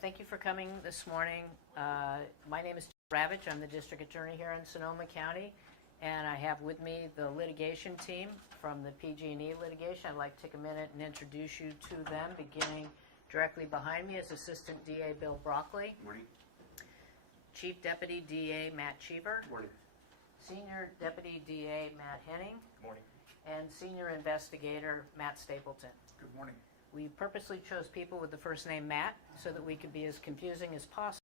Thank you for coming this morning. My name is Jim Ravitch. I'm the district attorney here in Sonoma County, and I have with me the litigation team from the PG&E litigation. I'd like to take a minute and introduce you to them. Beginning directly behind me is Assistant DA Bill Broccoli. Morning. Chief Deputy DA Matt Cheever. Morning. Senior Deputy DA Matt Henning. Morning. And Senior Investigator Matt Stapleton. Good morning. We purposely chose people with the first name Matt so that we could be as confusing as possible.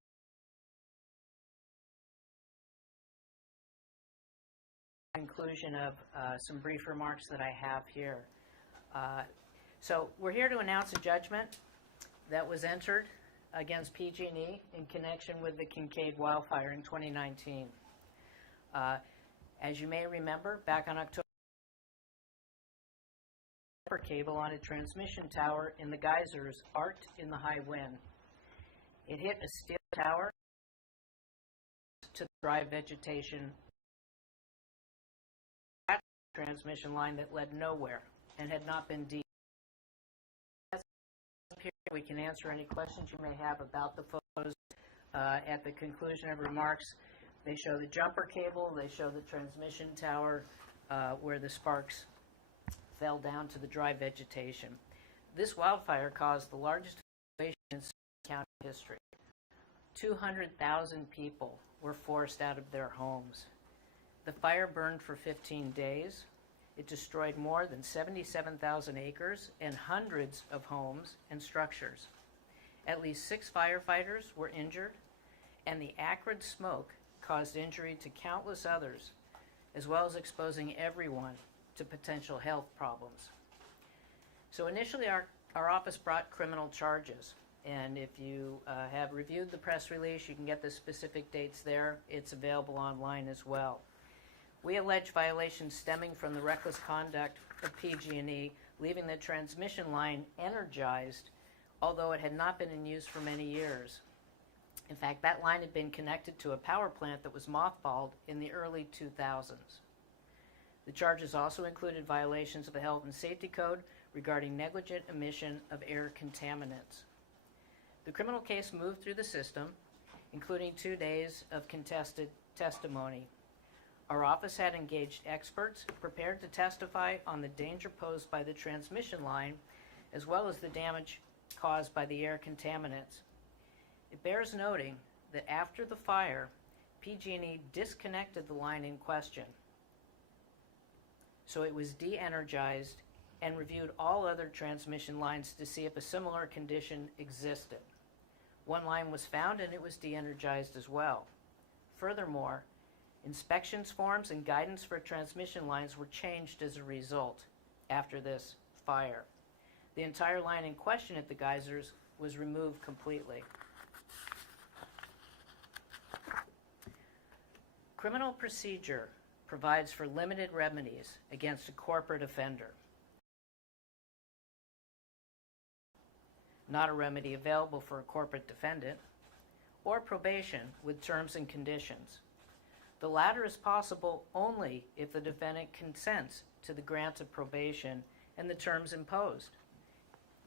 Conclusion of some brief remarks that I have here. So we're here to announce a judgment that was entered against PG&E in connection with the Kincade wildfire in 2019. As you may remember, back on October, cable on a transmission tower in the geysers arced in the high wind. It hit a steel tower to the dry vegetation transmission line that led nowhere and had not been deep. We can answer any questions you may have about the photos at the conclusion of remarks. They show the jumper cable, they show the transmission tower where the sparks fell down to the dry vegetation. This wildfire caused the largest evacuation in Sonoma County history. 200,000 people were forced out of their homes. The fire burned for 15 days. It destroyed more than 77,000 acres and hundreds of homes and structures. At least 6 firefighters were injured, and the acrid smoke caused injury to countless others, as well as exposing everyone to potential health problems. So initially our office brought criminal charges, and if you have reviewed the press release, you can get the specific dates there. It's available online as well. We allege violations stemming from the reckless conduct of PG&E, leaving the transmission line energized, although it had not been in use for many years. In fact, that line had been connected to a power plant that was mothballed in the early 2000s. The charges also included violations of the Health and Safety Code regarding negligent emission of air contaminants. The criminal case moved through the system, including 2 days of contested testimony. Our office had engaged experts prepared to testify on the danger posed by the transmission line, as well as the damage caused by the air contaminants. It bears noting that after the fire, PG&E disconnected the line in question. So it was de-energized and reviewed all other transmission lines to see if a similar condition existed. One line was found and it was de-energized as well. Furthermore, inspections forms and guidance for transmission lines were changed as a result after this fire. The entire line in question at the geysers was removed completely. Criminal procedure provides for limited remedies against a corporate offender. Not a remedy available for a corporate defendant, or probation with terms and conditions. The latter is possible only if the defendant consents to the grant of probation and the terms imposed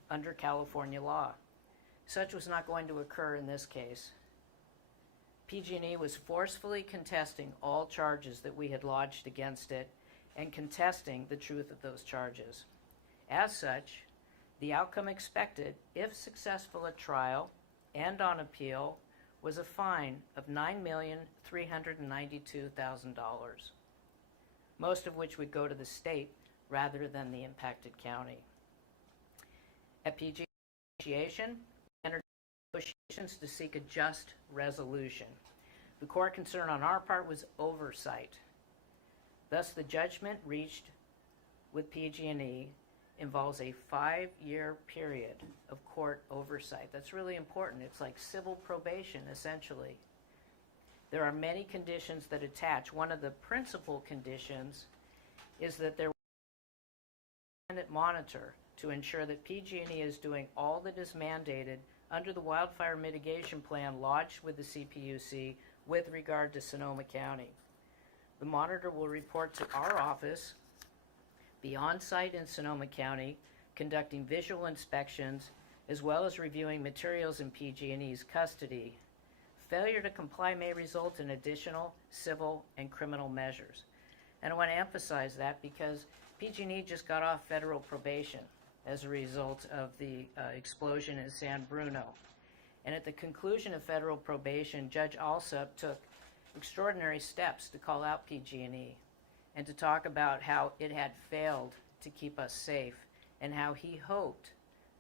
under California law. Such was not going to occur in this case. PG&E was forcefully contesting all charges that we had lodged against it and contesting the truth of those charges. As such, the outcome expected, if successful at trial and on appeal, was a fine of $9,392,000, most of which would go to the state rather than the impacted county. At PG&E negotiation, negotiations to seek a just resolution. The core concern on our part was oversight. Thus, the judgment reached with PG&E involves a 5-year period of court oversight. That's really important. It's like civil probation, essentially. There are many conditions that attach. One of the principal conditions is that there will be an independent monitor to ensure that PG&E is doing all that is mandated under the wildfire mitigation plan lodged with the CPUC with regard to Sonoma County. The monitor will report to our office, be on site in Sonoma County, conducting visual inspections as well as reviewing materials in PG&E's custody. Failure to comply may result in additional civil and criminal measures. And I want to emphasize that because PG&E just got off federal probation as a result of the explosion in San Bruno. And at the conclusion of federal probation, Judge Alsup took extraordinary steps to call out PG&E and to talk about how it had failed to keep us safe and how he hoped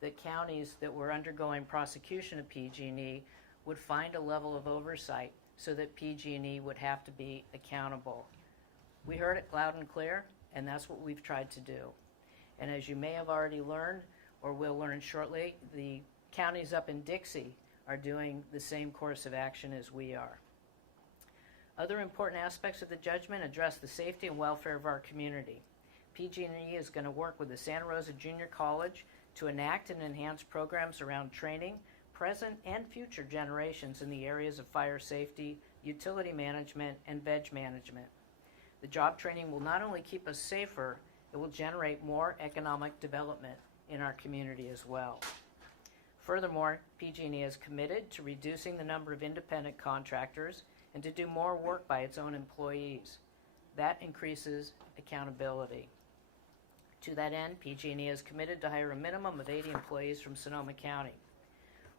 that counties that were undergoing prosecution of PG&E would find a level of oversight so that PG&E would have to be accountable. We heard it loud and clear, and that's what we've tried to do. And as you may have already learned, or will learn shortly, the counties up in Dixie are doing the same course of action as we are. Other important aspects of the judgment address the safety and welfare of our community. PG&E is going to work with the Santa Rosa Junior College to enact and enhance programs around training present and future generations in the areas of fire safety, utility management, and veg management. The job training will not only keep us safer, it will generate more economic development in our community as well. Furthermore, PG&E is committed to reducing the number of independent contractors and to do more work by its own employees. That increases accountability. To that end, PG&E is committed to hire a minimum of 80 employees from Sonoma County.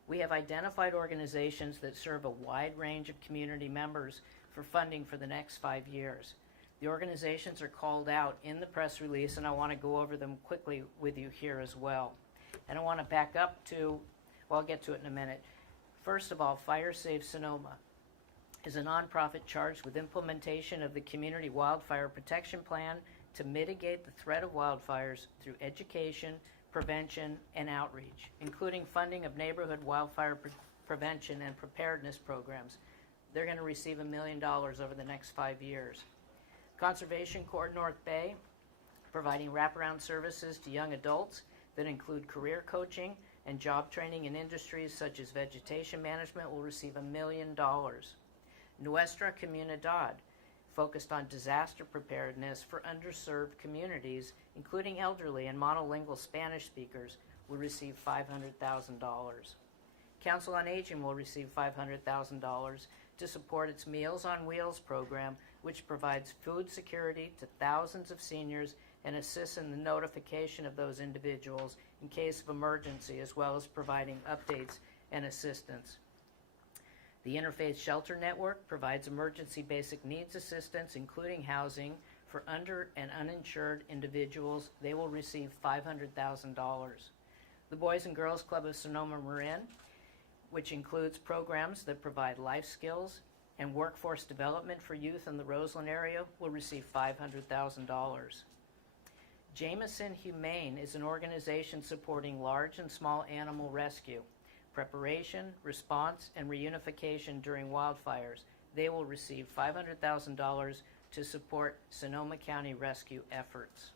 We have identified organizations that serve a wide range of community members for funding for the next 5 years. The organizations are called out in the press release, and I want to go over them quickly with you here as well. And I want to back up to, well, I'll get to it in a minute. First of all, Fire Save Sonoma is a nonprofit charged with implementation of the Community Wildfire Protection Plan to mitigate the threat of wildfires through education, prevention, and outreach, including funding of neighborhood wildfire prevention and preparedness programs. They're going to receive $1 million over the next 5 years. Conservation Corps North Bay, providing wraparound services to young adults that include career coaching and job training in industries such as vegetation management, will receive $1 million. Nuestra Comunidad, focused on disaster preparedness for underserved communities, including elderly and monolingual Spanish speakers, will receive $500,000. Council on Aging will receive $500,000 to support its Meals on Wheels program, which provides food security to thousands of seniors and assists in the notification of those individuals in case of emergency, as well as providing updates and assistance. The Interfaith Shelter Network provides emergency basic needs assistance, including housing, for under and uninsured individuals. They will receive $500,000. The Boys and Girls Club of Sonoma Marin, which includes programs that provide life skills and workforce development for youth in the Roseland area, will receive $500,000. Jameson Humane is an organization supporting large and small animal rescue, preparation, response, and reunification during wildfires. They will receive $500,000 to support Sonoma County rescue efforts.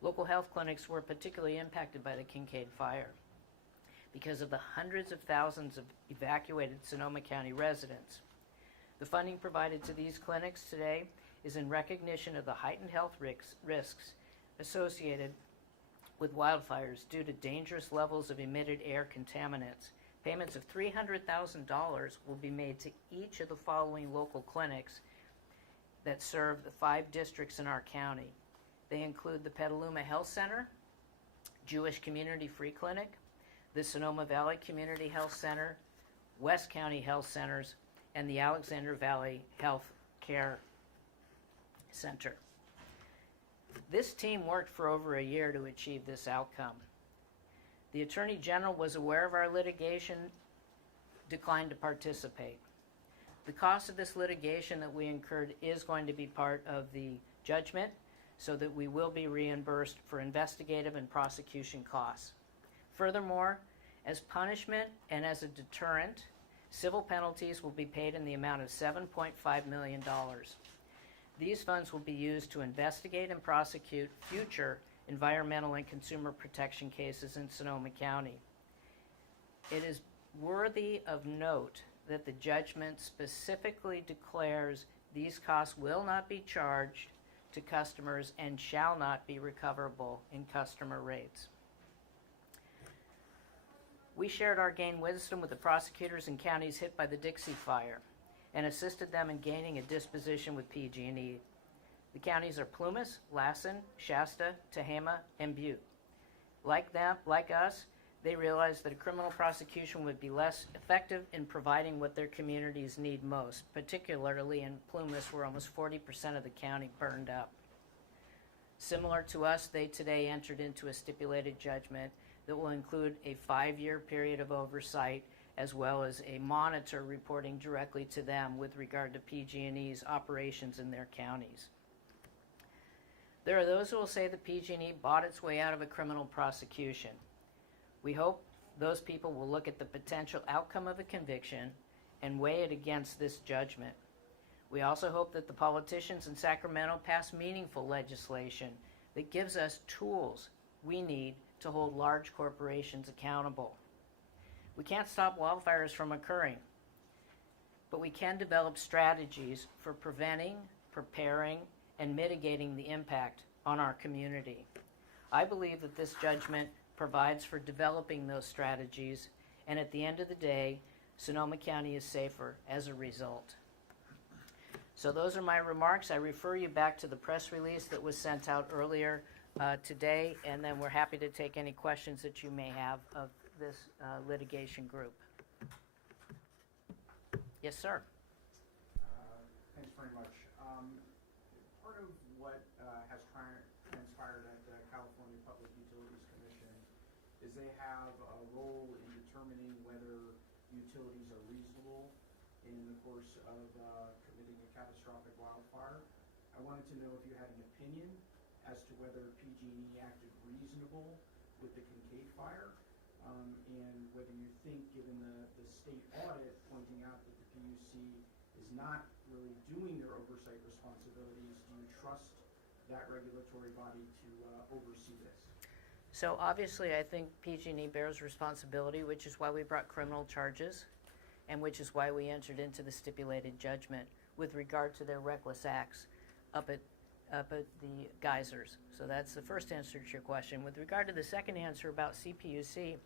Local health clinics were particularly impacted by the Kincade fire because of the hundreds of thousands of evacuated Sonoma County residents. The funding provided to these clinics today is in recognition of the heightened health risks associated with wildfires due to dangerous levels of emitted air contaminants. Payments of $300,000 will be made to each of the following local clinics that serve the 5 districts in our county. They include the Petaluma Health Center, Jewish Community Free Clinic, the Sonoma Valley Community Health Center, West County Health Centers, and the Alexander Valley Health Care Center. This team worked for over a year to achieve this outcome. The Attorney General was aware of our litigation, declined to participate. The cost of this litigation that we incurred is going to be part of the judgment, so that we will be reimbursed for investigative and prosecution costs. Furthermore, as punishment and as a deterrent, civil penalties will be paid in the amount of $7.5 million. These funds will be used to investigate and prosecute future environmental and consumer protection cases in Sonoma County. It is worthy of note that the judgment specifically declares these costs will not be charged to customers and shall not be recoverable in customer rates. We shared our gained wisdom with the prosecutors in counties hit by the Dixie Fire and assisted them in gaining a disposition with PG&E. The counties are Plumas, Lassen, Shasta, Tehama, and Butte. Like us, they realized that a criminal prosecution would be less effective in providing what their communities need most, particularly in Plumas, where almost 40% of the county burned up. Similar to us, they today entered into a stipulated judgment that will include a 5-year period of oversight, as well as a monitor reporting directly to them with regard to PG&E's operations in their counties. There are those who will say that PG&E bought its way out of a criminal prosecution. We hope those people will look at the potential outcome of a conviction and weigh it against this judgment. We also hope that the politicians in Sacramento pass meaningful legislation that gives us tools we need to hold large corporations accountable. We can't stop wildfires from occurring, but we can develop strategies for preventing, preparing, and mitigating the impact on our community. I believe that this judgment provides for developing those strategies, and at the end of the day, Sonoma County is safer as a result. So those are my remarks. I refer you back to the press release that was sent out earlier today, and then we're happy to take any questions that you may have of this litigation group. Yes, sir. Thanks very much. Part of what has transpired at the California Public Utilities Commission is they have a role in determining whether utilities are reasonable in the course of committing a catastrophic wildfire. I wanted to know if you had an opinion as to whether PG&E acted reasonable with the Kincade fire, and whether you think, given the state audit pointing out that the PUC is not really doing their oversight responsibilities, do you trust that regulatory body to oversee this? So obviously I think PG&E bears responsibility, which is why we brought criminal charges and which is why we entered into the stipulated judgment with regard to their reckless acts up at the geysers. So that's the first answer to your question. With regard to the second answer about CPUC,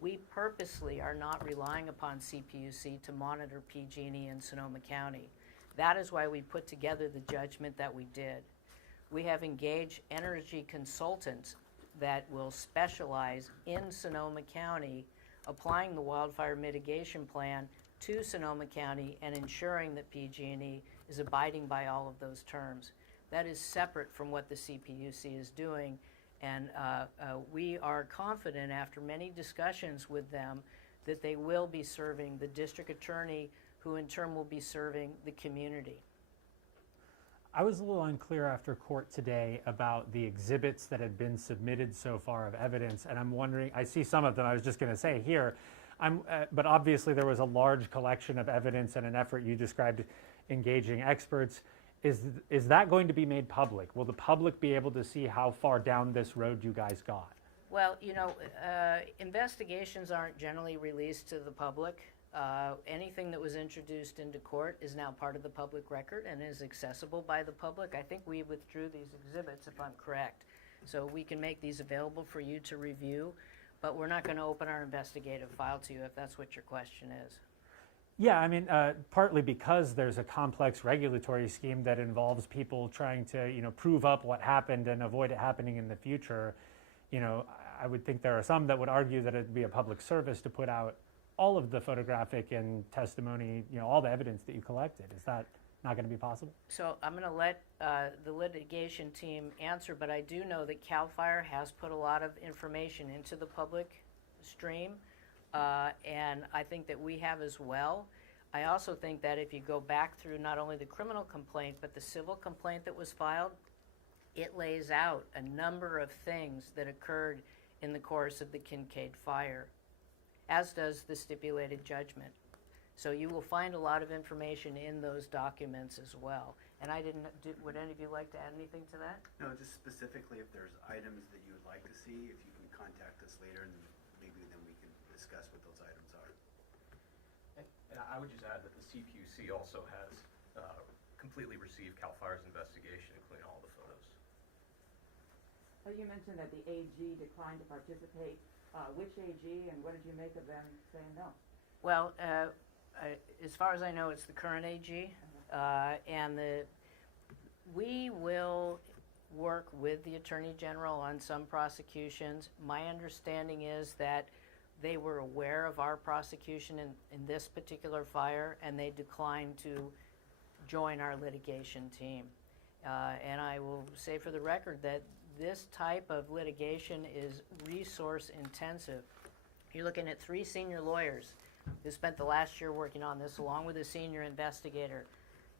we purposely are not relying upon CPUC to monitor PG&E in Sonoma County. That is why we put together the judgment that we did. We have engaged energy consultants that will specialize in Sonoma County, applying the wildfire mitigation plan to Sonoma County and ensuring that PG&E is abiding by all of those terms. That is separate from what the CPUC is doing, and we are confident after many discussions with them that they will be serving the district attorney, who in turn will be serving the community. I was a little unclear after court today about the exhibits that had been submitted so far of evidence, and I'm wondering, I see some of them, I was just going to say here, but obviously there was a large collection of evidence and an effort you described engaging experts. Is that going to be made public? Will the public be able to see how far down this road you guys got? Well, you know, investigations aren't generally released to the public. Anything that was introduced into court is now part of the public record and is accessible by the public. I think we withdrew these exhibits, if I'm correct. So we can make these available for you to review, but we're not going to open our investigative file to you if that's what your question is. Yeah, I mean, partly because there's a complex regulatory scheme that involves people trying to, prove up what happened and avoid it happening in the future. I would think there are some that would argue that it'd be a public service to put out all of the photographic and testimony, all the evidence that you collected. Is that not going to be possible? So I'm going to let the litigation team answer, but I do know that CAL FIRE has put a lot of information into the public stream. And I think that we have as well. I also think that if you go back through not only the criminal complaint, but the civil complaint that was filed, it lays out a number of things that occurred in the course of the Kincade fire, as does the stipulated judgment. So you will find a lot of information in those documents as well. And would any of you like to add anything to that? No, just specifically if there's items that you would like to see, if you can contact us later, and maybe then we can discuss what those items are. And I would just add that the CPUC also has completely received CAL FIRE's investigation, including all the photos. You mentioned that the AG declined to participate Which AG, and what did you make of them saying no? Well, as far as I know, it's the current AG, and we will work with the Attorney General on some prosecutions. My understanding is that they were aware of our prosecution in this particular fire, and they declined to join our litigation team. And I will say for the record that this type of litigation is resource intensive. You're looking at 3 senior lawyers who spent the last year working on this, along with a senior investigator.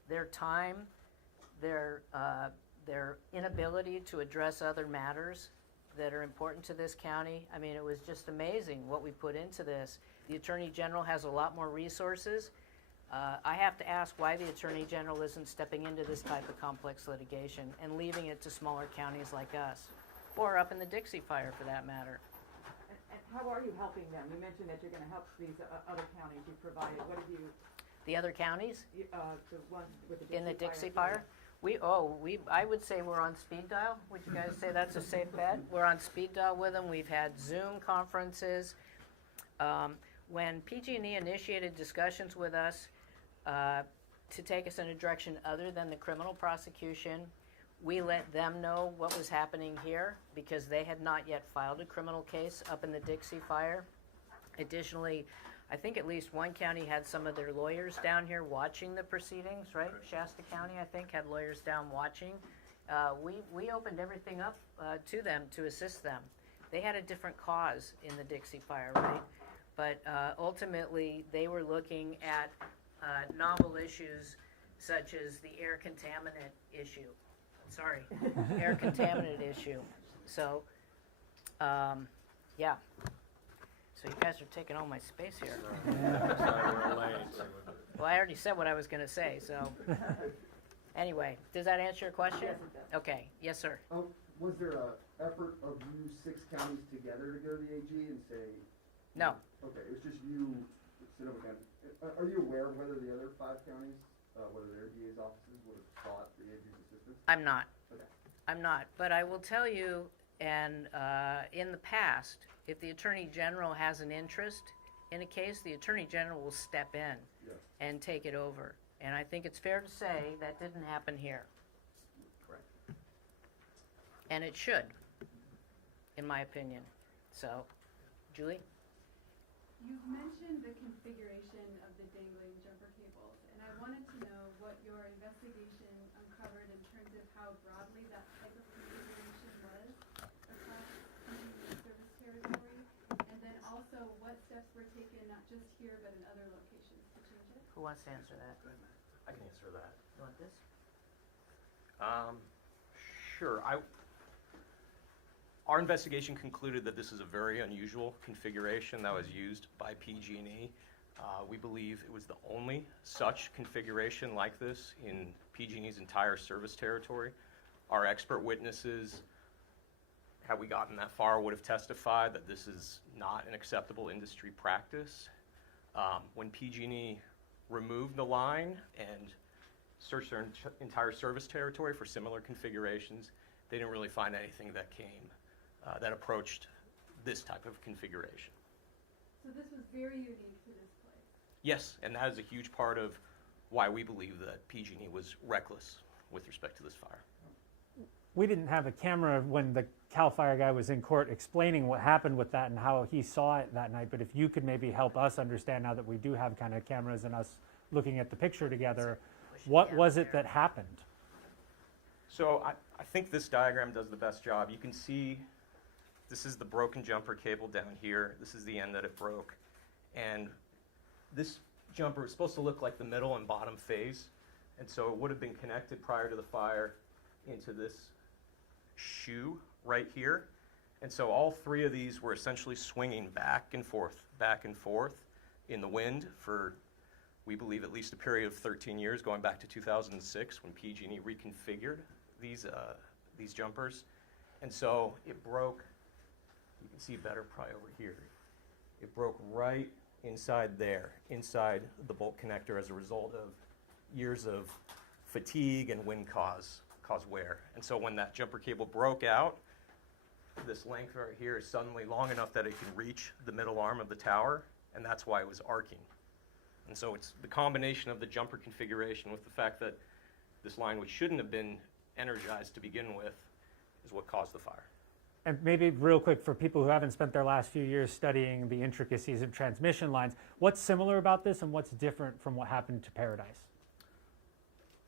Their time, their inability to address other matters that are important to this county. I mean, it was just amazing what we put into this. The Attorney General has a lot more resources. I have to ask why the Attorney General isn't stepping into this type of complex litigation and leaving it to smaller counties like us, or up in the Dixie Fire for that matter. And how are you helping them? You mentioned that you're going to help these other counties you provided. What have you, The other counties the ones with the Dixie in the Dixie Fire? Fire? I would say we're on speed dial. Would you guys say that's a safe bet? We're on speed dial with them. We've had Zoom conferences. When PG&E initiated discussions with us to take us in a direction other than the criminal prosecution, we let them know what was happening here because they had not yet filed a criminal case up in the Dixie Fire. Additionally, I think at least one county had some of their lawyers down here watching the proceedings, right? Shasta County, I think, had lawyers down watching. We opened everything up to them to assist them. They had a different cause in the Dixie Fire, right? But ultimately, they were looking at novel issues such as the air contaminant issue. Air contaminant issue. So, yeah. So you guys are taking all my space here. Sorry, we're late. Well, I already said what I was going to say, so. Anyway, does that answer your question? Yes, it does. Okay, yes, sir. Was there a effort of you 6 counties together to go to the AG and say? No. Okay, it was just you, Sonoma County. Are you aware of whether the other 5 counties, whether their DA's offices would have sought the AG's assistance? I'm not. Okay. I'm not. But I will tell you, and in the past, if the Attorney General has an interest in a case, the Attorney General will step in Yes. and take it over. And I think it's fair to say that didn't happen here. Correct. And it should, in my opinion. So, Julie? You've mentioned the configuration of the dangling jumper cables, and I wanted to know what your investigation uncovered in terms of how broadly that type of configuration was across the service territory, and then also what steps were taken, not just here, but in other locations to change it? Who wants to answer that? I can answer that. You want this? Sure. Our investigation concluded that this is a very unusual configuration that was used by PG&E. We believe it was the only such configuration like this in PG&E's entire service territory. Our expert witnesses, had we gotten that far, would have testified that this is not an acceptable industry practice. When PG&E removed the line and searched their entire service territory for similar configurations, they didn't really find anything that that approached this type of configuration. So this was very unique to this place. Yes, and that is a huge part of why we believe that PG&E was reckless with respect to this fire. We didn't have a camera when the CAL FIRE guy was in court explaining what happened with that and how he saw it that night, but if you could maybe help us understand now that we do have kind of cameras and us looking at the picture together, what was it that happened? So I think this diagram does the best job. You can see this is the broken jumper cable down here. This is the end that it broke. And this jumper is supposed to look like the middle and bottom phase. And so it would have been connected prior to the fire into this shoe right here. And so all 3 of these were essentially swinging back and forth in the wind for, we believe, at least a period of 13 years, going back to 2006 when PG&E reconfigured these jumpers. And so it broke, you can see better probably over here. It broke right inside there, inside the bolt connector as a result of years of fatigue and wind cause wear. And so when that jumper cable broke out, this length right here is suddenly long enough that it can reach the middle arm of the tower, and that's why it was arcing. And so it's the combination of the jumper configuration with the fact that this line, which shouldn't have been energized to begin with, is what caused the fire. And maybe real quick for people who haven't spent their last few years studying the intricacies of transmission lines, what's similar about this and what's different from what happened to Paradise?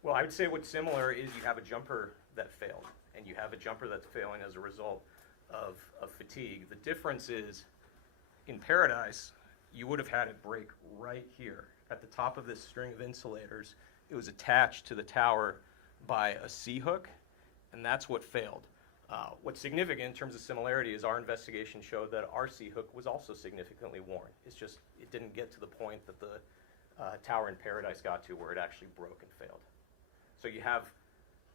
Well, I would say what's similar is you have a jumper that failed, and you have a jumper that's failing as a result of fatigue. The difference is, in Paradise, you would have had it break right here. At the top of this string of insulators, it was attached to the tower by a C-hook, and that's what failed. What's significant in terms of similarity is our investigation showed that our C-hook was also significantly worn. It's just, it didn't get to the point that the tower in Paradise got to where it actually broke and failed. So you have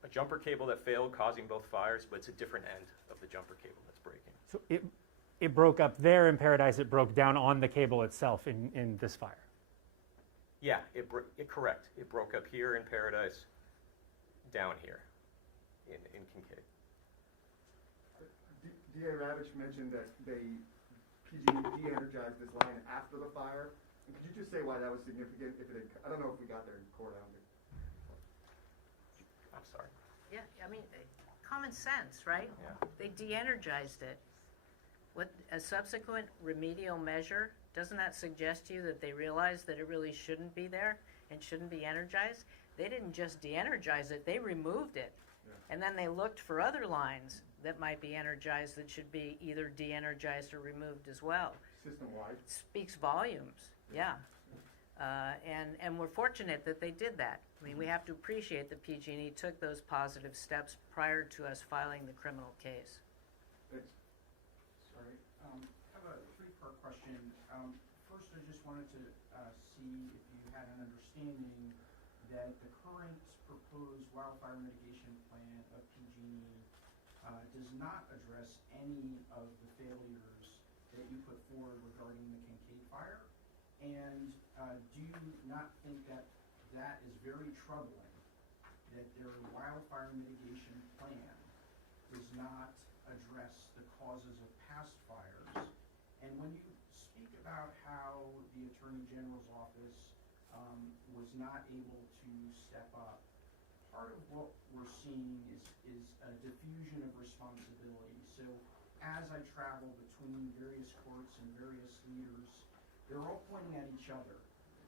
a jumper cable that failed, causing both fires, but it's a different end of the jumper cable that's breaking. So it broke up there in Paradise, it broke down on the cable itself in this fire. Yeah, correct. It broke up here in Paradise, down here in Kincade. DA Ravitch mentioned that they PG&E de-energized this line after the fire. And could you just say why that was significant? If it had, I don't know if we got there in court. I'm sorry. Yeah, I mean, common sense, right? Yeah. They de-energized it. What, a subsequent remedial measure, doesn't that suggest to you that they realized that it really shouldn't be there and shouldn't be energized? They didn't just de-energize it, they removed it. Yeah. And then they looked for other lines that might be energized that should be either de-energized or removed as well. System-wide? Speaks volumes, yeah. And we're fortunate that they did that. I mean, we have to appreciate that PG&E took those positive steps prior to us filing the criminal case. Thanks. Sorry, I have a three-part question. First, I just wanted to see if you had an understanding that the current proposed wildfire mitigation plan of PG&E does not address any of the failures that you put forward regarding the Kincade fire. And do you not think that that is very troubling, that their wildfire mitigation plan does not address the causes of past fires? And when you speak about how the Attorney General's office was not able to step up, part of what we're seeing is a diffusion of responsibility. So as I travel between various courts and various leaders, they're all pointing at each other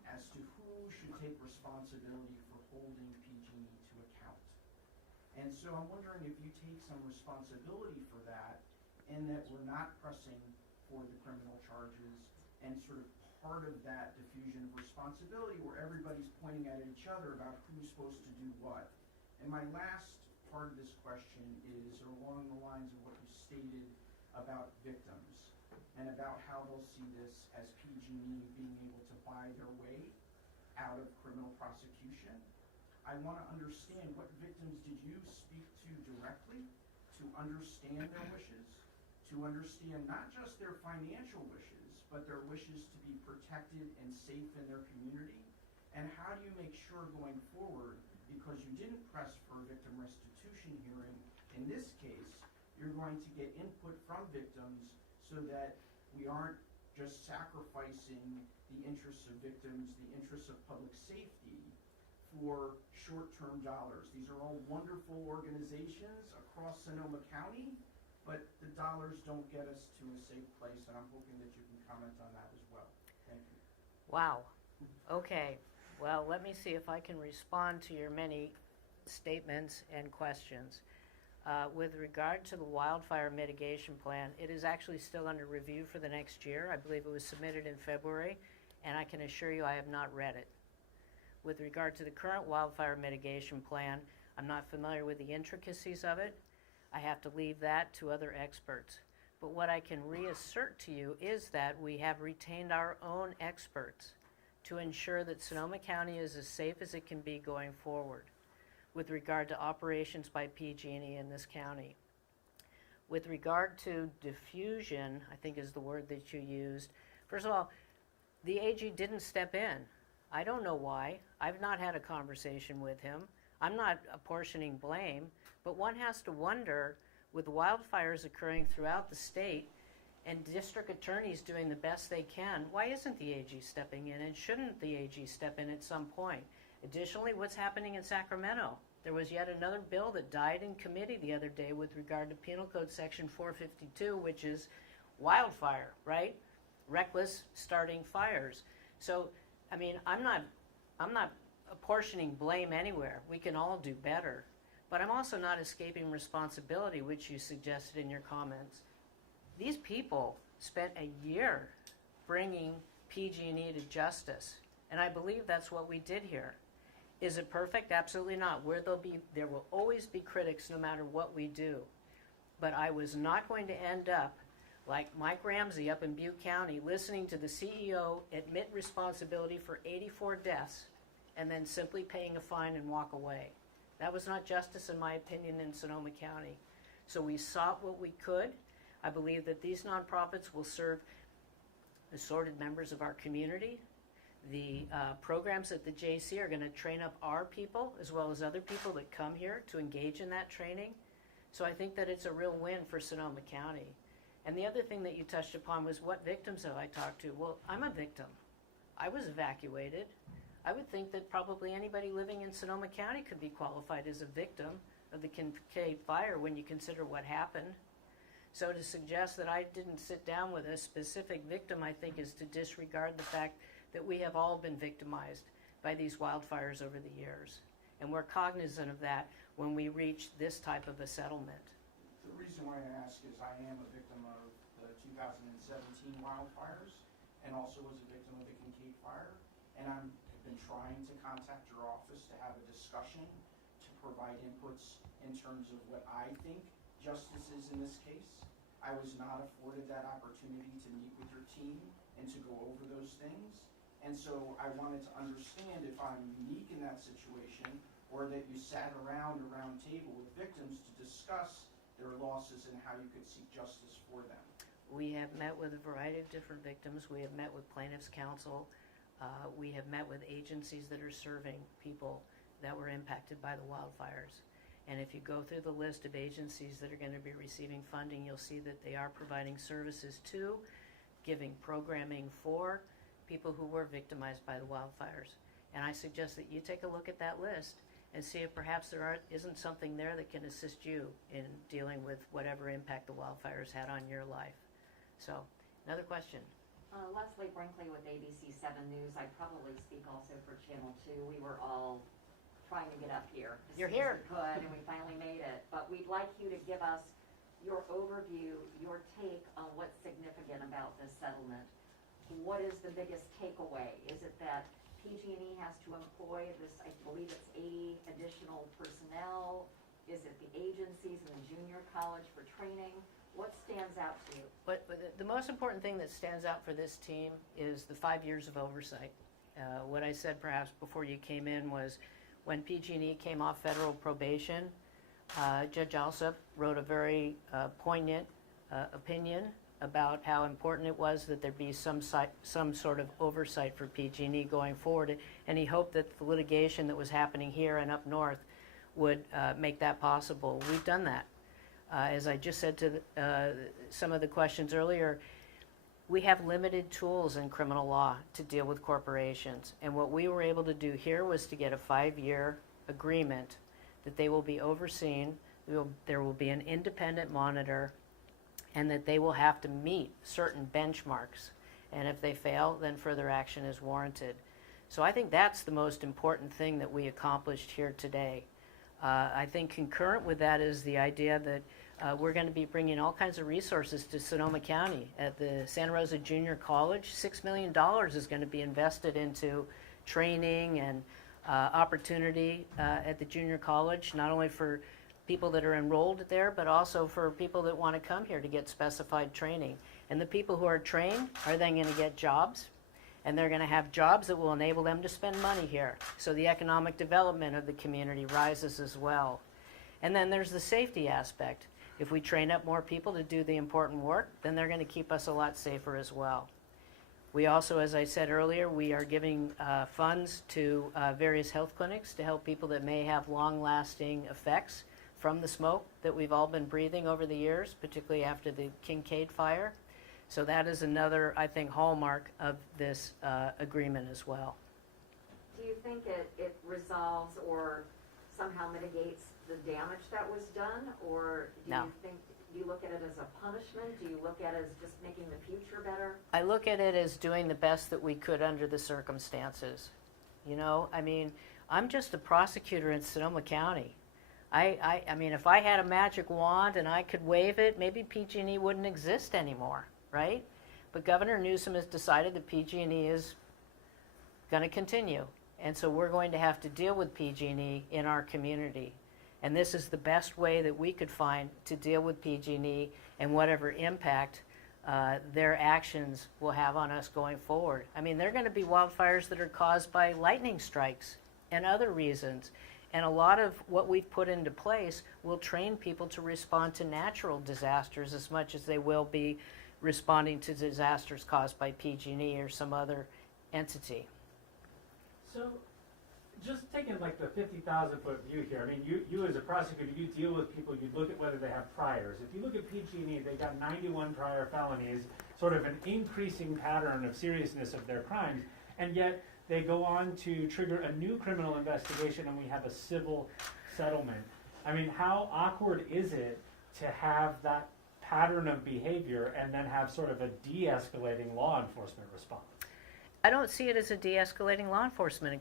as to who should take responsibility for holding PG&E to account. And so I'm wondering if you take some responsibility for that, and that we're not pressing for the criminal charges, and sort of part of that diffusion of responsibility where everybody's pointing at each other about who's supposed to do what. And my last part of this question is along the lines of what you stated about victims, and about how they'll see this as PG&E being able to buy their way out of criminal prosecution. I want to understand, what victims did you speak to directly to understand their wishes, to understand not just their financial wishes, but their wishes to be protected and safe in their community? And how do you make sure going forward, because you didn't press for a victim restitution hearing, in this case, you're going to get input from victims so that we aren't just sacrificing the interests of victims, the interests of public safety for short-term dollars. These are all wonderful organizations across Sonoma County, but the dollars don't get us to a safe place, and I'm hoping that you can comment on that as well. Thank you. Wow. Okay. Well, let me see if I can respond to your many statements and questions. With regard to the wildfire mitigation plan, it is actually still under review for the next year. I believe it was submitted in February, and I can assure you I have not read it. With regard to the current wildfire mitigation plan, I'm not familiar with the intricacies of it. I have to leave that to other experts. But what I can reassert to you is that we have retained our own experts to ensure that Sonoma County is as safe as it can be going forward with regard to operations by PG&E in this county. With regard to diffusion, I think is the word that you used. First of all, the AG didn't step in. I don't know why. I've not had a conversation with him. I'm not apportioning blame, but one has to wonder with wildfires occurring throughout the state and district attorneys doing the best they can, why isn't the AG stepping in, and shouldn't the AG step in at some point? Additionally, what's happening in Sacramento? There was yet another bill that died in committee the other day with regard to Penal Code Section 452, which is wildfire, right? Reckless starting fires. So, I mean, I'm not apportioning blame anywhere. We can all do better. But I'm also not escaping responsibility, which you suggested in your comments. These people spent a year bringing PG&E to justice, and I believe that's what we did here. Is it perfect? Absolutely not. There will always be critics no matter what we do. But I was not going to end up like Mike Ramsey up in Butte County, listening to the CEO admit responsibility for 84 deaths and then simply paying a fine and walk away. That was not justice, in my opinion, in Sonoma County. So we sought what we could. I believe that these nonprofits will serve assorted members of our community. The programs at the JC are going to train up our people as well as other people that come here to engage in that training. So I think that it's a real win for Sonoma County. And the other thing that you touched upon was, what victims have I talked to? Well, I'm a victim. I was evacuated. I would think that probably anybody living in Sonoma County could be qualified as a victim of the Kincade Fire when you consider what happened. So to suggest that I didn't sit down with a specific victim, I think, is to disregard the fact that we have all been victimized by these wildfires over the years. And we're cognizant of that when we reach this type of a settlement. The reason why I ask is I am a victim of the 2017 wildfires and also was a victim of the Kincade Fire. And I've been trying to contact your office to have a discussion to provide inputs in terms of what I think justice is in this case. I was not afforded that opportunity to meet with your team and to go over those things. And so I wanted to understand if I'm unique in that situation, or that you sat around a round table with victims to discuss their losses and how you could seek justice for them. We have met with a variety of different victims. We have met with plaintiffs' counsel. We have met with agencies that are serving people that were impacted by the wildfires. And if you go through the list of agencies that are going to be receiving funding, you'll see that they are providing services to, giving programming for people who were victimized by the wildfires. And I suggest that you take a look at that list and see if perhaps there isn't something there that can assist you in dealing with whatever impact the wildfires had on your life. So, another question. Leslie Brinkley with ABC 7 News. I probably speak also for Channel 2. We were all trying to get up here as You're soon here. as we could, and we finally made it. But we'd like you to give us your overview, your take on what's significant about this settlement. What is the biggest takeaway? Is it that PG&E has to employ this, I believe it's 80 additional personnel? Is it the agencies and the junior college for training? What stands out to you? But the most important thing that stands out for this team is the 5 years of oversight. What I said perhaps before you came in was when PG&E came off federal probation, Judge Alsup wrote a very poignant opinion about how important it was that there be some sort of oversight for PG&E going forward, and he hoped that the litigation that was happening here and up north would make that possible. We've done that. As I just said to some of the questions earlier, we have limited tools in criminal law to deal with corporations, and what we were able to do here was to get a 5-year agreement that they will be overseen, there will be an independent monitor, and that they will have to meet certain benchmarks. And if they fail, then further action is warranted. So I think that's the most important thing that we accomplished here today. I think concurrent with that is the idea that we're going to be bringing all kinds of resources to Sonoma County. At the Santa Rosa Junior College, $6 million is going to be invested into training and opportunity at the junior college, not only for people that are enrolled there, but also for people that want to come here to get specified training. And the people who are trained are then going to get jobs, and they're going to have jobs that will enable them to spend money here. So the economic development of the community rises as well. And then there's the safety aspect. If we train up more people to do the important work, then they're going to keep us a lot safer as well. We also, as I said earlier, we are giving funds to various health clinics to help people that may have long-lasting effects from the smoke that we've all been breathing over the years, particularly after the Kincade fire. So that is another, I think, hallmark of this agreement as well. Do you think it resolves or somehow mitigates the damage that was done? Or do No. you look at it as a punishment? Do you look at it as just making the future better? I look at it as doing the best that we could under the circumstances. You know, I mean, I'm just a prosecutor in Sonoma County. I mean, if I had a magic wand and I could wave it, maybe PG&E wouldn't exist anymore, right? But Governor Newsom has decided that PG&E is going to continue. And so we're going to have to deal with PG&E in our community. And this is the best way that we could find to deal with PG&E and whatever impact their actions will have on us going forward. I mean, there are going to be wildfires that are caused by lightning strikes and other reasons. And a lot of what we've put into place will train people to respond to natural disasters as much as they will be responding to disasters caused by PG&E or some other entity. So, just taking like the 50,000-foot view here, I mean, you as a prosecutor, you deal with people, you look at whether they have priors. If you look at PG&E, they got 91 prior felonies, sort of an increasing pattern of seriousness of their crimes, and yet they go on to trigger a new criminal investigation and we have a civil settlement. I mean, how awkward is it to have that pattern of behavior and then have sort of a de-escalating law enforcement response? I don't see it as a de-escalating law enforcement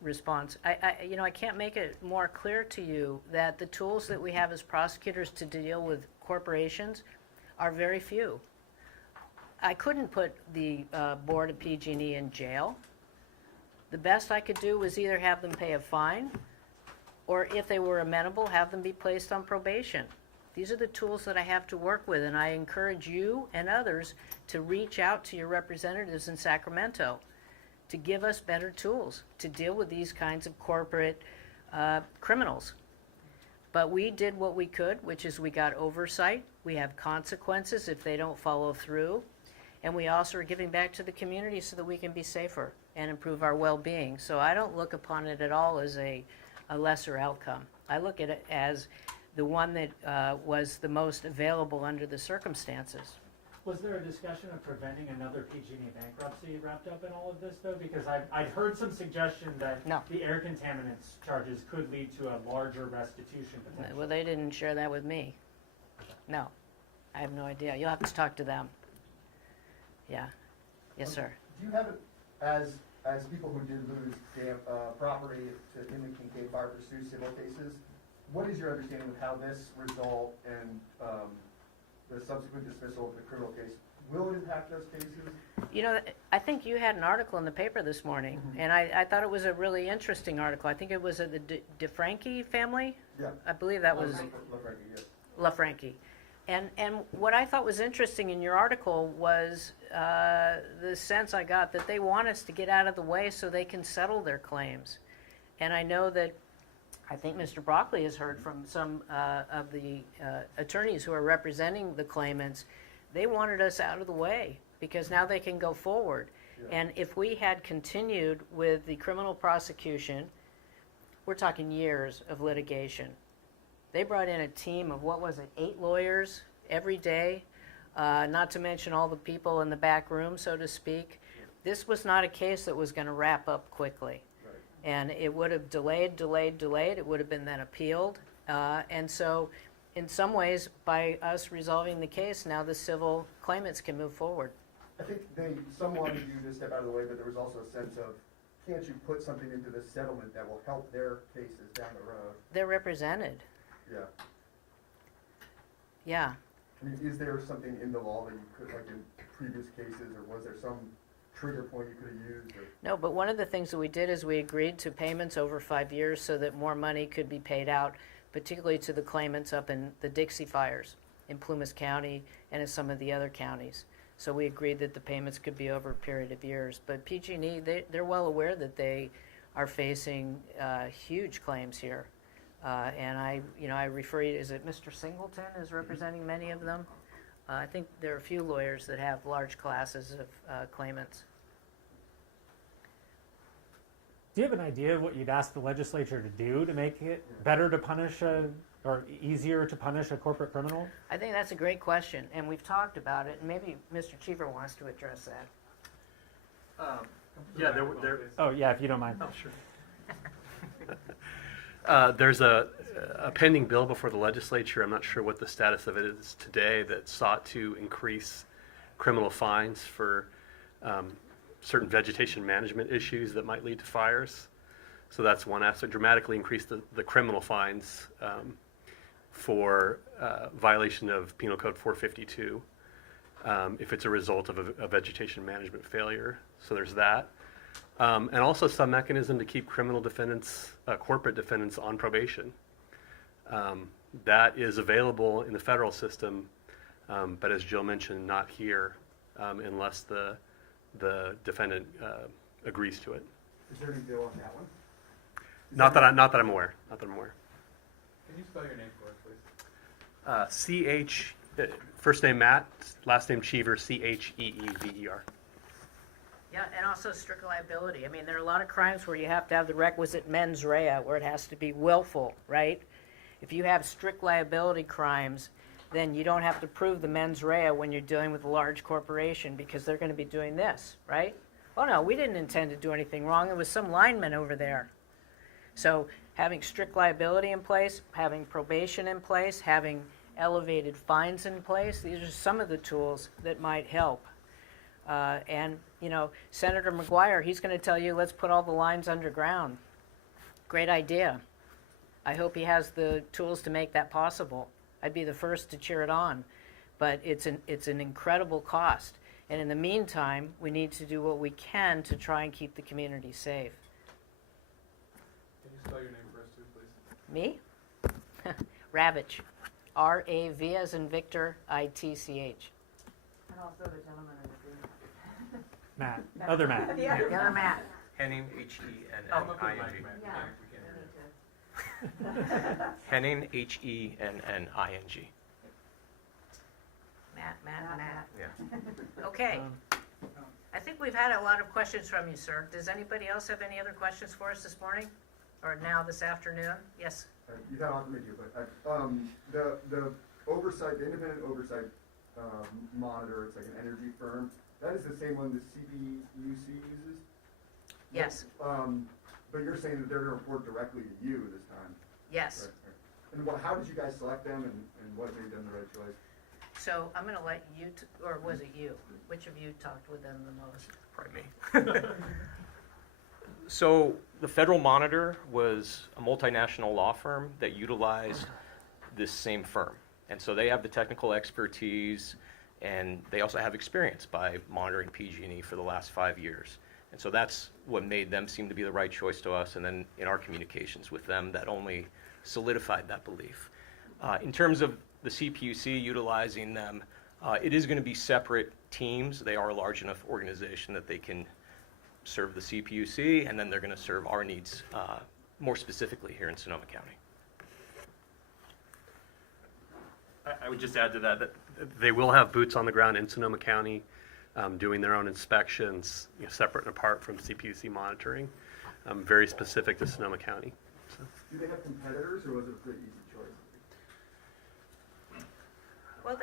response. I can't make it more clear to you that the tools that we have as prosecutors to deal with corporations are very few. I couldn't put the board of PG&E in jail. The best I could do was either have them pay a fine, or if they were amenable, have them be placed on probation. These are the tools that I have to work with, and I encourage you and others to reach out to your representatives in Sacramento to give us better tools to deal with these kinds of corporate criminals. But we did what we could, which is we got oversight. We have consequences if they don't follow through. And we also are giving back to the community so that we can be safer and improve our well-being. So I don't look upon it at all as a lesser outcome. I look at it as the one that was the most available under the circumstances. Was there a discussion of preventing another PG&E bankruptcy wrapped up in all of this, though? Because I'd heard some suggestion that No. the air contaminants charges could lead to a larger restitution potential. Well, they didn't share that with me. No, I have no idea. You'll have to talk to them. Yeah. Yes, sir. Do you have it as people who did lose property in the Kincade Fire pursue civil cases? What is your understanding of how this result and the subsequent dismissal of the criminal case will it impact those cases? You know, I think you had an article in the paper this morning, and I thought it was a really interesting article. I think it was the DeFranchi family. Yeah. I believe that was LaFranchi. And what I thought was interesting in your article was the sense I got that they want us to get out of the way so they can settle their claims. And I know that I think Mr. Broccoli has heard from some of the attorneys who are representing the claimants. They wanted us out of the way because now they can go forward. Yeah. And if we had continued with the criminal prosecution, we're talking years of litigation. They brought in a team of, 8 lawyers every day, not to mention all the people in the back room, so to speak. This was not a case that was going to wrap up quickly. And it would have delayed. It would have been then appealed. And so in some ways, by us resolving the case, now the civil claimants can move forward. I think some wanted you to step out of the way, but there was also a sense of, can't you put something into the settlement that will help their cases down the road? They're represented. Yeah. Yeah. I mean, is there something in the law that you could, like in previous cases, or was there some trigger point you could have used? Or? No, but one of the things that we did is we agreed to payments over 5 years so that more money could be paid out, particularly to the claimants up in the Dixie Fires in Plumas County and in some of the other counties. So we agreed that the payments could be over a period of years. But PG&E, they're well aware that they are facing huge claims here. And I refer you, is it Mr. Singleton is representing many of them? I think there are a few lawyers that have large classes of claimants. Do you have an idea of what you'd ask the legislature to do to make it better to punish a or easier to punish a corporate criminal? I think that's a great question, and we've talked about it, and maybe Mr. Cheever wants to address that. Yeah, there. Oh, yeah, if you don't mind. Oh, sure. There's a pending bill before the legislature. I'm not sure what the status of it is today, that sought to increase criminal fines for certain vegetation management issues that might lead to fires. So that's one aspect. Dramatically increase the criminal fines for violation of Penal Code 452 if it's a result of a vegetation management failure. So there's that. And also some mechanism to keep criminal defendants, corporate defendants on probation. That is available in the federal system, but as Jill mentioned, not here unless the defendant agrees to it. Is there any bill on that one? Not that I'm aware. Not that I'm aware. Can you spell your name for us, please? C-H, first name Matt, last name Cheever, C-H-E-E-V-E-R. Yeah, and also strict liability. I mean, there are a lot of crimes where you have to have the requisite mens rea, where it has to be willful, right? If you have strict liability crimes, then you don't have to prove the mens rea when you're dealing with a large corporation, because they're going to be doing this, right? Oh no, we didn't intend to do anything wrong. It was some lineman over there. So having strict liability in place, having probation in place, having elevated fines in place, these are some of the tools that might help. And, you know, Senator McGuire, he's going to tell you, let's put all the lines underground. Great idea. I hope he has the tools to make that possible. I'd be the first to cheer it on. But it's an incredible cost. And in the meantime, we need to do what we can to try and keep the community safe. Can you spell your name for us too, please? Me? Ravitch. R-A-V as in Victor, I-T-C-H. And also the gentleman in the green. Matt, other Matt. The other The other Matt. Henning, H-E-N-N-I-N-G. Yeah. Henning, H-E-N-N-I-N-G. Matt. Yeah. Okay. I think we've had a lot of questions from you, sir. Does anybody else have any other questions for us this morning? Or now this afternoon? Yes? You've had a lot to do, but the oversight, the independent oversight monitor, it's like an energy firm. That is the same one the CPUC uses? Yes. But you're saying that they're going to report directly to you this time? Yes. Right. And how did you guys select them, and what made them the right choice? So I'm going to let you, or was it you? Which of you talked with them the most? Probably me. So the Federal Monitor was a multinational law firm that utilized this same firm. And so they have the technical expertise, and they also have experience by monitoring PG&E for the last 5 years. And so that's what made them seem to be the right choice to us. And then in our communications with them, that only solidified that belief. In terms of the CPUC utilizing them, it is going to be separate teams. They are a large enough organization that they can serve the CPUC, and then they're going to serve our needs more specifically here in Sonoma County. I would just add to that they will have boots on the ground in Sonoma County doing their own inspections, separate and apart from CPUC monitoring, very specific to Sonoma County. So. Do they have competitors, or was it a pretty easy choice? Well,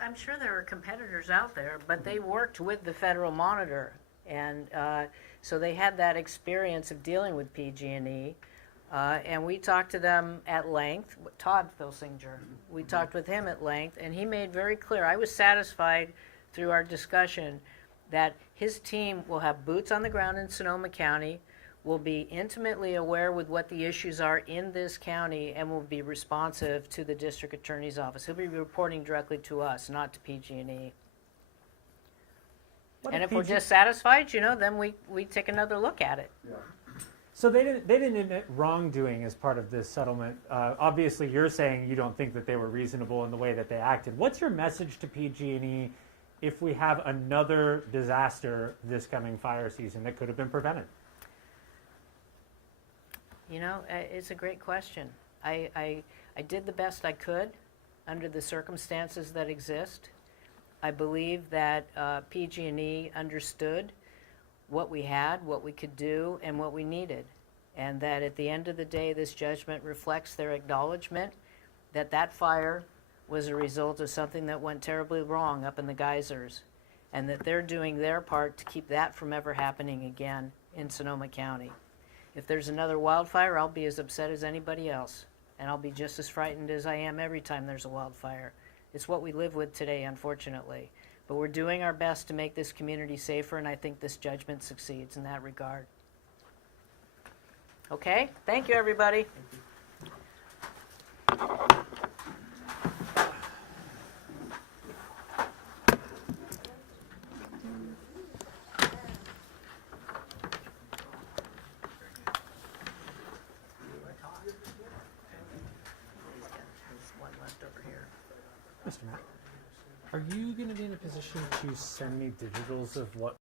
I'm sure there are competitors out there, but they worked with the Federal Monitor. And so they had that experience of dealing with PG&E. And we talked to them at length. Todd Filsinger, we talked with him at length, and he made very clear, I was satisfied through our discussion that his team will have boots on the ground in Sonoma County, will be intimately aware with what the issues are in this county, and will be responsive to the district attorney's office. He'll be reporting directly to us, not to PG&E. And if we're dissatisfied, then we take another look at it. Yeah. So they didn't admit wrongdoing as part of this settlement. Obviously, you're saying you don't think that they were reasonable in the way that they acted. What's your message to PG&E if we have another disaster this coming fire season that could have been prevented? It's a great question. I did the best I could under the circumstances that exist. I believe that PG&E understood what we had, what we could do, and what we needed. And that at the end of the day, this judgment reflects their acknowledgement that that fire was a result of something that went terribly wrong up in the geysers, and that they're doing their part to keep that from ever happening again in Sonoma County. If there's another wildfire, I'll be as upset as anybody else, and I'll be just as frightened as I am every time there's a wildfire. It's what we live with today, unfortunately. But we're doing our best to make this community safer, and I think this judgment succeeds in that regard. Okay? Thank you, everybody. Mr. Matt, are you going to be in a position to send me digitals of what